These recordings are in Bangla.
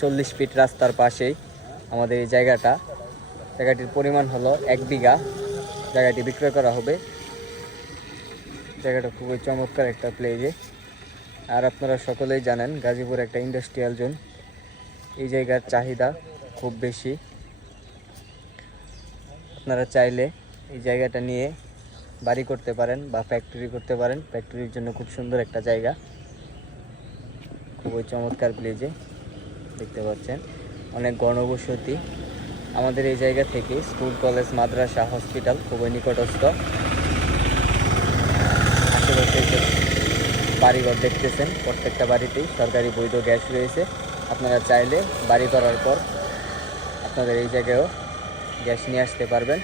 40 ফিট রাস্তার পাশেই আমাদের এই জায়গাটির পরিমাণ হলো 1 বিঘা। জায়গাটি বিক্রয় করা হবে। জায়গাটা খুবই চমৎকার একটা প্লেসে। আর আপনারা সকলেই জানেন গাজীপুর একটা ইন্ডাস্ট্রিয়াল জোন। এই জায়গার চাহিদা খুব বেশি। আপনারা চাইলে এই জায়গাটা নিয়ে বাড়ি করতে পারেন বা ফ্যাক্টরি করতে পারেন। ফ্যাক্টরির জন্য খুব সুন্দর একটা জায়গা, খুবই চমৎকার প্লেসে। দেখতে পাচ্ছেন অনেক গণবসতি। আমাদের এই জায়গা থেকে স্কুল, কলেজ, মাদ্রাসা, হসপিটাল খুবই নিকটস্থ। আশেপাশে বাড়িঘর দেখতেছেন, প্রত্যেকটা বাড়িতেই সরকারি বৈধ গ্যাস রয়েছে। আপনারা চাইলে বাড়ি করার পর আপনাদের এই জায়গায়ও গ্যাস নিয়ে আসতে পারবেন।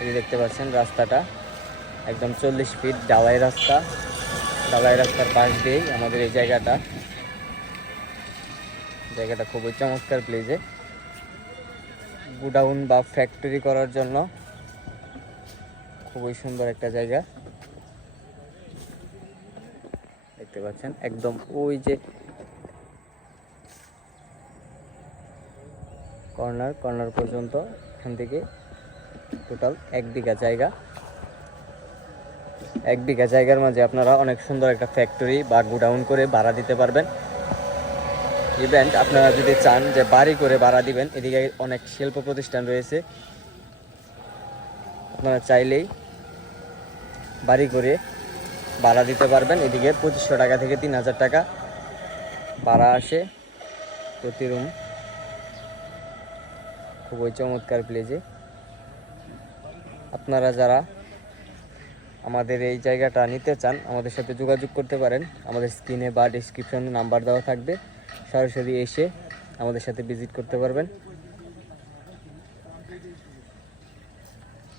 এই দেখতে পাচ্ছেন রাস্তাটা একদম 40 ফিট ঢালাই রাস্তা। ঢালাই রাস্তার পাশ দিয়েই আমাদের এই জায়গাটা খুবই চমৎকার প্লেসে। গোডাউন বা ফ্যাক্টরি করার জন্য খুবই সুন্দর একটা জায়গা। দেখতে পাচ্ছেন একদম ওই যে কর্নার পর্যন্ত, এখান থেকে টোটাল 1 বিঘা জায়গা। 1 বিঘা জায়গার মাঝে আপনারা অনেক সুন্দর একটা ফ্যাক্টরি বা গোডাউন করে ভাড়া দিতে পারবেন। ইভেন্ট আপনারা যদি চান যে বাড়ি করে ভাড়া দিবেন, এদিকে অনেক শিল্প প্রতিষ্ঠান রয়েছে। আপনারা চাইলেই বাড়ি করে ভাড়া দিতে পারবেন। এদিকে 2500 টাকা থেকে 3000 টাকা ভাড়া আসে প্রতি রুম। খুবই চমৎকার প্লেসে। আপনারা যারা আমাদের এই জায়গাটা নিতে চান আমাদের সাথে যোগাযোগ করতে পারেন। আমাদের স্ক্রিনে বা ডিসক্রিপশনে নাম্বার দেওয়া থাকবে। সরাসরি এসে আমাদের সাথে ভিজিট করতে পারবেন।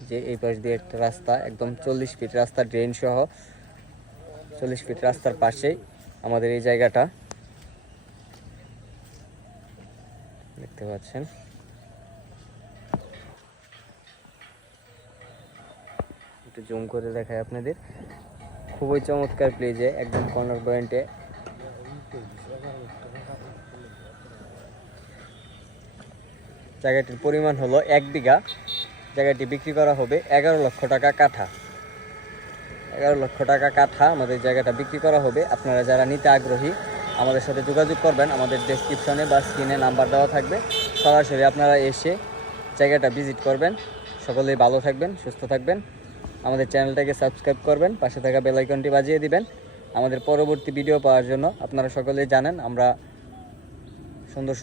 যে এই পাশ দিয়ে একটা রাস্তা, একদম 40 ফিট রাস্তা, ড্রেন সহ 40 ফিট রাস্তার পাশেই আমাদের এই জায়গাটা। দেখতে পাচ্ছেন একটু জুম করে দেখায় আপনাদের। খুবই চমৎকার প্লেসে, একদম কর্নার পয়েন্টে। জায়গাটির পরিমাণ হলো 1 বিঘা। জায়গাটি বিক্রি করা হবে 11 লক্ষ টাকা কাঠা। 11 লক্ষ টাকা কাঠা আমাদের জায়গাটা বিক্রি করা হবে। আপনারা যারা নিতে আগ্রহী আমাদের সাথে যোগাযোগ করবেন। আমাদের ডেসক্রিপশনে বা স্ক্রিনে নাম্বার দেওয়া থাকবে। সরাসরি আপনারা এসে জায়গাটা ভিজিট করবেন। সকলেই ভালো থাকবেন, সুস্থ থাকবেন। আমাদের চ্যানেলটাকে সাবস্ক্রাইব করবেন, পাশে থাকা বেল আইকনটি বাজিয়ে দিবেন আমাদের পরবর্তী ভিডিও পাওয়ার জন্য। আপনারা সকলেই জানেন আমরা সুন্দর